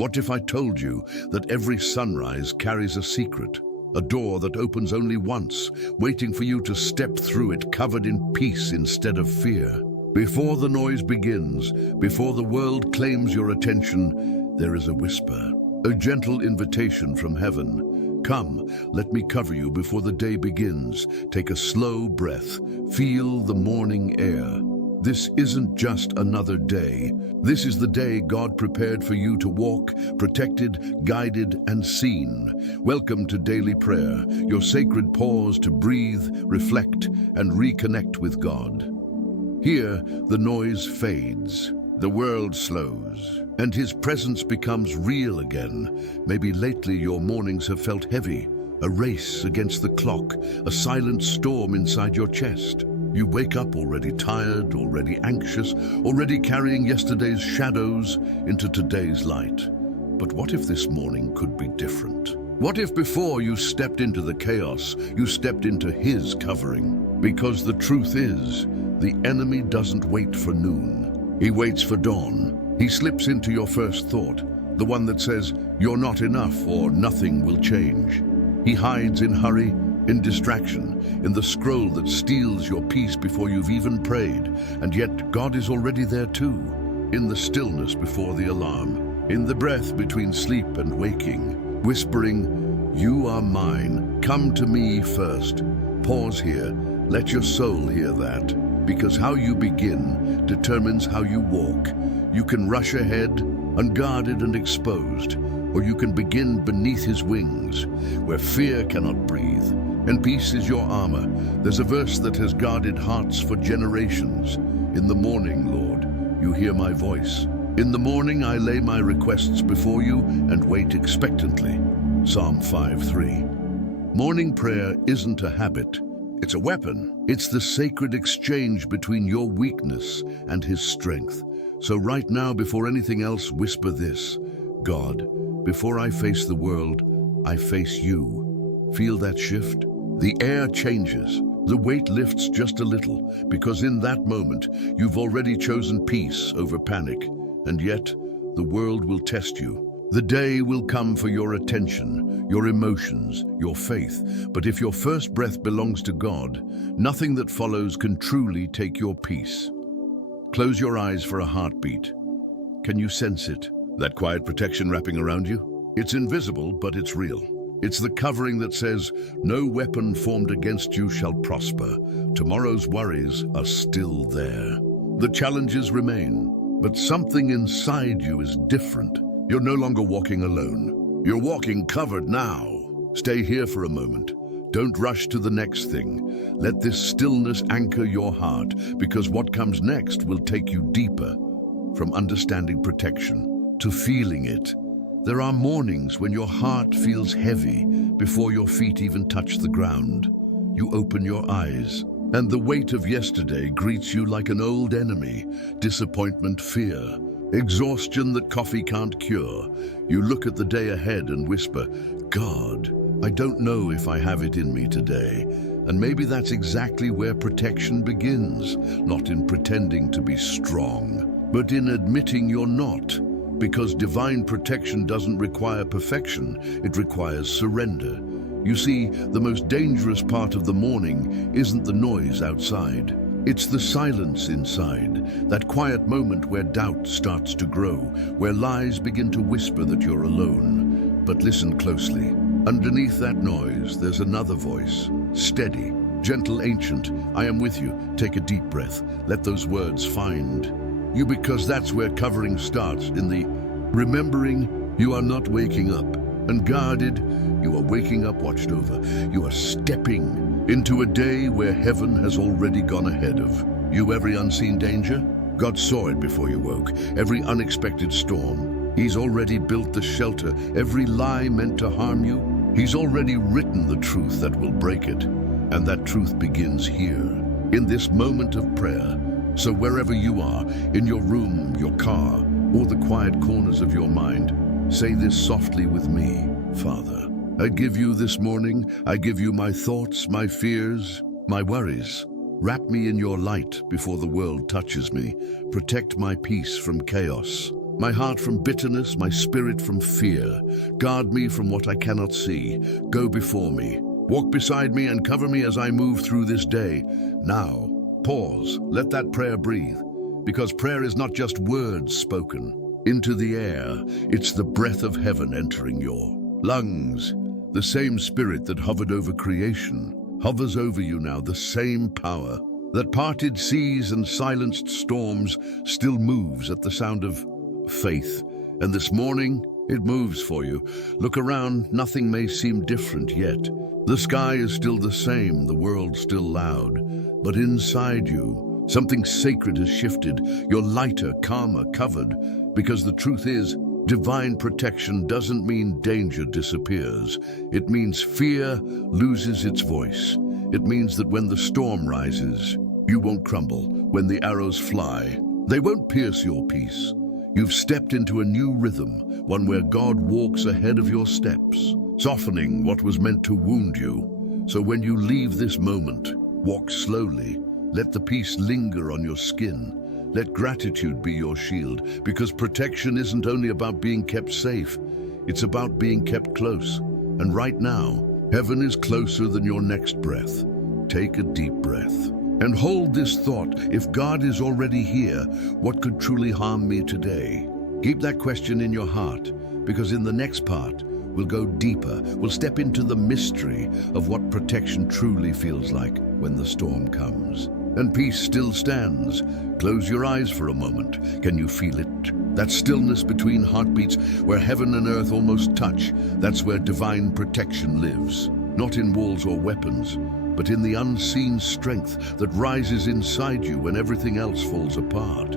What if I told you that every sunrise carries a secret? A door that opens only once, waiting for you to step through it covered in peace instead of fear. Before the noise begins, before the world claims your attention, there is a whisper, a gentle invitation from heaven. Come, let me cover you before the day begins. Take a slow breath, feel the morning air. This isn't just another day. This is the day God prepared for you to walk, protected, guided, and seen. Welcome to Daily Prayer, your sacred pause to breathe, reflect, and reconnect with God. Here, the noise fades, the world slows, and His presence becomes real again. Maybe lately your mornings have felt heavy, a race against the clock, a silent storm inside your chest. You wake up already tired, already anxious, already carrying yesterday's shadows into today's light. But what if this morning could be different? What if before you stepped into the chaos, you stepped into His covering? Because the truth is, the enemy doesn't wait for noon. He waits for dawn. He slips into your first thought, the one that says, "You're not enough," or "Nothing will change." He hides in hurry, in distraction, in the scroll that steals your peace before you've even prayed. And yet God is already there too, in the stillness before the alarm, in the breath between sleep and waking, whispering, "You are mine, come to me first." Pause here, let your soul hear that, because how you begin determines how you walk. You can rush ahead, unguarded and exposed, or you can begin beneath His wings, where fear cannot breathe, and peace is your armor. There's a verse that has guarded hearts for generations. In the morning, Lord, you hear my voice. In the morning I lay my requests before you and wait expectantly. Psalm 5:3. Morning prayer isn't a habit, it's a weapon. It's the sacred exchange between your weakness and His strength. So right now, before anything else, whisper this: God, before I face the world, I face you. Feel that shift? The air changes. The weight lifts just a little, because in that moment, you've already chosen peace over panic. And yet, the world will test you. The day will come for your attention, your emotions, your faith. But if your first breath belongs to God, nothing that follows can truly take your peace. Close your eyes for a heartbeat. Can you sense it? That quiet protection wrapping around you? It's invisible, but it's real. It's the covering that says, no weapon formed against you shall prosper. Tomorrow's worries are still there. The challenges remain, but something inside you is different. You're no longer walking alone. You're walking covered now. Stay here for a moment. Don't rush to the next thing. Let this stillness anchor your heart, because what comes next will take you deeper, from understanding protection to feeling it. There are mornings when your heart feels heavy before your feet even touch the ground. You open your eyes, and the weight of yesterday greets you like an old enemy. Disappointment, fear, exhaustion that coffee can't cure. You look at the day ahead and whisper, God, I don't know if I have it in me today. And maybe that's exactly where protection begins, not in pretending to be strong, but in admitting you're not. Because divine protection doesn't require perfection, it requires surrender. You see, the most dangerous part of the morning isn't the noise outside. It's the silence inside, that quiet moment where doubt starts to grow, where lies begin to whisper that you're alone. But listen closely. Underneath that noise, there's another voice, steady, gentle, ancient. I am with you. Take a deep breath. Let those words find you, because that's where covering starts, in the remembering you are not waking up unguarded, you are waking up watched over. You are stepping into a day where heaven has already gone ahead of you. Every unseen danger, God saw it before you woke. Every unexpected storm, He's already built the shelter. Every lie meant to harm you, He's already written the truth that will break it. And that truth begins here, in this moment of prayer. So wherever you are, in your room, your car, or the quiet corners of your mind, say this softly with me. Father, I give you this morning, I give you my thoughts, my fears, my worries. Wrap me in your light before the world touches me. Protect my peace from chaos, My heart from bitterness, my spirit from fear. Guard me from what I cannot see. Go before me. Walk beside me and cover me as I move through this day. Now, pause. Let that prayer breathe. Because prayer is not just words spoken into the air. It's the breath of heaven entering your lungs. The same spirit that hovered over creation hovers over you now. The same power that parted seas and silenced storms still moves at the sound of faith. And this morning, it moves for you. Look around, nothing may seem different yet. The sky is still the same, the world still loud. But inside you, something sacred has shifted. You're lighter, calmer, covered. Because the truth is, divine protection doesn't mean danger disappears. It means fear loses its voice. It means that when the storm rises, you won't crumble. When the arrows fly, they won't pierce your peace. You've stepped into a new rhythm, one where God walks ahead of your steps, softening what was meant to wound you. So when you leave this moment, walk slowly. Let the peace linger on your skin. Let gratitude be your shield, because protection isn't only about being kept safe, it's about being kept close. And right now, heaven is closer than your next breath. Take a deep breath. And hold this thought: if God is already here, what could truly harm me today? Keep that question in your heart, because in the next part, we'll go deeper. We'll step into the mystery of what protection truly feels like when the storm comes. And peace still stands. Close your eyes for a moment. Can you feel it? That stillness between heartbeats, where heaven and earth almost touch. That's where divine protection lives. Not in walls or weapons, but in the unseen strength that rises inside you when everything else falls apart.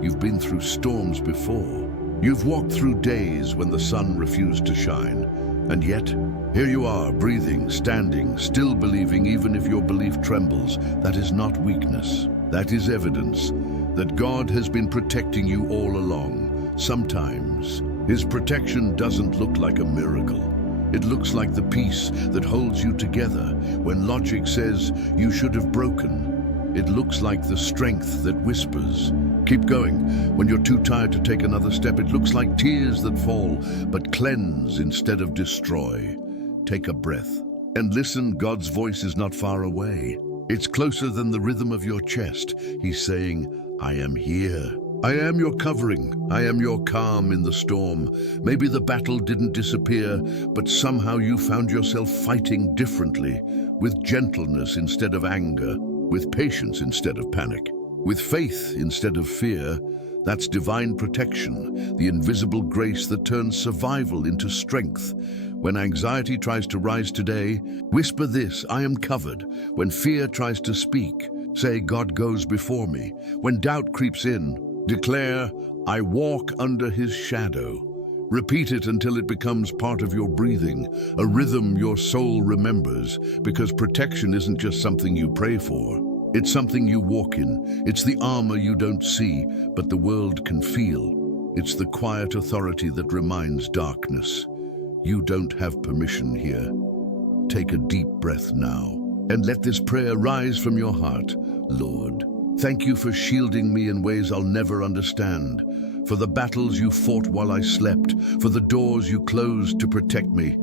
You've been through storms before. You've walked through days when the sun refused to shine. And yet, here you are, breathing, standing, still believing, even if your belief trembles. That is not weakness. That is evidence that God has been protecting you all along. Sometimes, His protection doesn't look like a miracle. It looks like the peace that holds you together when logic says you should have broken. It looks like the strength that whispers, keep going, when you're too tired to take another step. It looks like tears that fall, but cleanse instead of destroy. Take a breath and listen. God's voice is not far away. It's closer than the rhythm of your chest. He's saying, I am here. I am your covering. I am your calm in the storm. Maybe the battle didn't disappear, but somehow you found yourself fighting differently, with gentleness instead of anger, with patience instead of panic, with faith instead of fear. That's divine protection, the invisible grace that turns survival into strength. When anxiety tries to rise today, whisper this: I am covered. When fear tries to speak, say, God goes before me. When doubt creeps in, declare, I walk under His shadow. Repeat it until it becomes part of your breathing, a rhythm your soul remembers, because protection isn't just something you pray for. It's something you walk in. It's the armor you don't see, but the world can feel. It's the quiet authority that reminds darkness, you don't have permission here. Take a deep breath now, and let this prayer rise from your heart. Lord, thank you for shielding me in ways I'll never understand, for the battles you fought while I slept, for the doors you closed to protect me,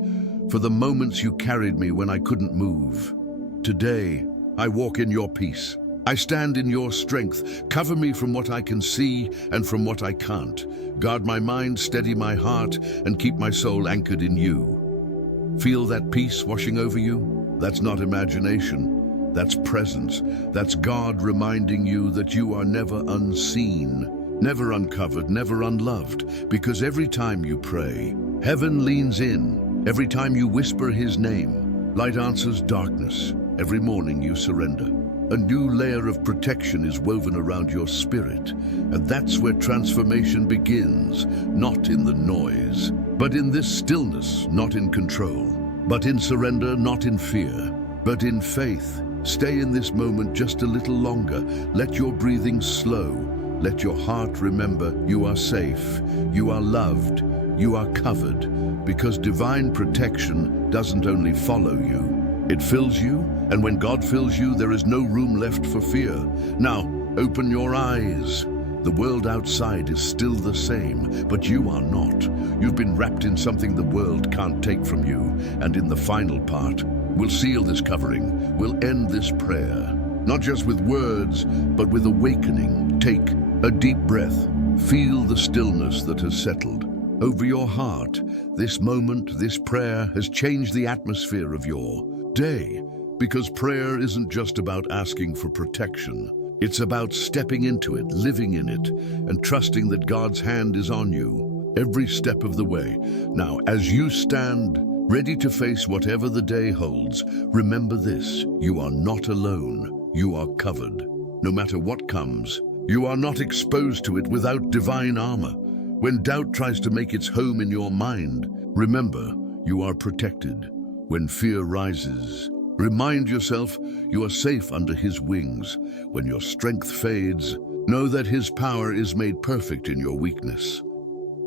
for the moments you carried me when I couldn't move. Today, I walk in your peace. I stand in your strength. Cover me from what I can see and from what I can't. Guard my mind, steady my heart, and keep my soul anchored in you. Feel that peace washing over you? That's not imagination. That's presence. That's God reminding you that you are never unseen, never uncovered, never unloved. Because every time you pray, heaven leans in. Every time you whisper His name, light answers darkness. Every morning you surrender. A new layer of protection is woven around your spirit. And that's where transformation begins, not in the noise, but in this stillness, not in control, but in surrender, not in fear, but in faith. Stay in this moment just a little longer. Let your breathing slow. Let your heart remember you are safe, you are loved, you are covered, because divine protection doesn't only follow you, it fills you, and when God fills you, there is no room left for fear. Now, open your eyes. The world outside is still the same, but you are not. You've been wrapped in something the world can't take from you, and in the final part, we'll seal this covering, we'll end this prayer. Not just with words, but with awakening. Take a deep breath. Feel the stillness that has settled over your heart. This moment, this prayer has changed the atmosphere of your day. Because prayer isn't just about asking for protection. It's about stepping into it, living in it, and trusting that God's hand is on you every step of the way. Now, as you stand ready to face whatever the day holds, remember this: you are not alone. You are covered. No matter what comes, you are not exposed to it without divine armor. When doubt tries to make its home in your mind, remember, you are protected. When fear rises, remind yourself you are safe under His wings. When your strength fades, know that His power is made perfect in your weakness.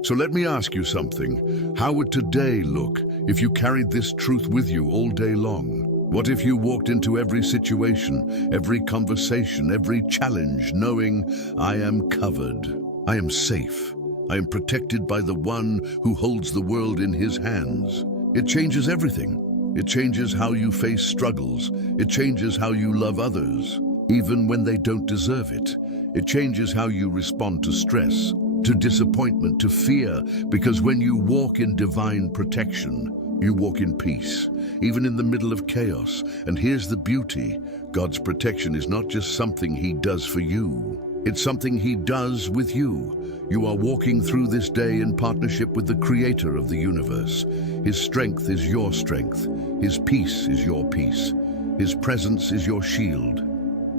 So let me ask you something. How would today look if you carried this truth with you all day long? What if you walked into every situation, every conversation, every challenge, knowing, I am covered, I am safe, I am protected by the one who holds the world in His hands? It changes everything. It changes how you face struggles. It changes how you love others, even when they don't deserve it. It changes how you respond to stress, to disappointment, to fear, because when you walk in divine protection, you walk in peace, even in the middle of chaos. And here's the beauty: God's protection is not just something He does for you. It's something He does with you. You are walking through this day in partnership with the Creator of the universe. His strength is your strength. His peace is your peace. His presence is your shield.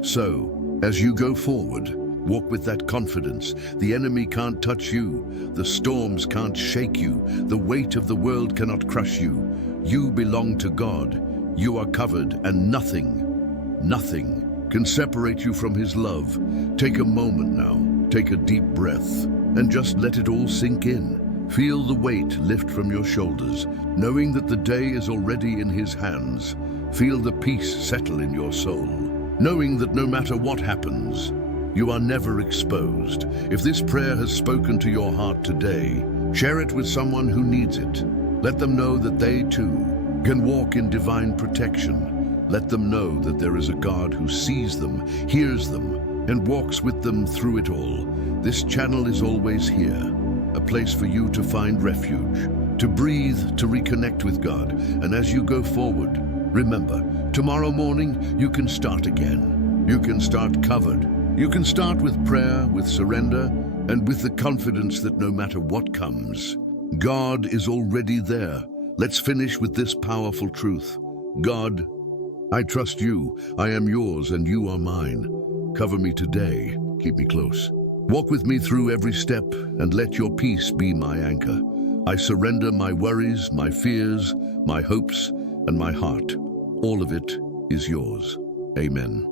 So, as you go forward, walk with that confidence. The enemy can't touch you. The storms can't shake you. The weight of the world cannot crush you. You belong to God. You are covered, and nothing can separate you from His love. Take a moment now. Take a deep breath and just let it all sink in. Feel the weight lift from your shoulders, knowing that the day is already in His hands. Feel the peace settle in your soul, knowing that no matter what happens, you are never exposed. If this prayer has spoken to your heart today, share it with someone who needs it. Let them know that they too can walk in divine protection. Let them know that there is a God who sees them, hears them, and walks with them through it all. This channel is always here, a place for you to find refuge, to breathe, to reconnect with God. And as you go forward, remember, tomorrow morning you can start again. You can start covered. You can start with prayer, with surrender, and with the confidence that no matter what comes, God is already there. Let's finish with this powerful truth. God, I trust you. I am yours and you are mine. Cover me today. Keep me close. Walk with me through every step and let your peace be my anchor. I surrender my worries, my fears, my hopes, and my heart. All of it is yours. Amen.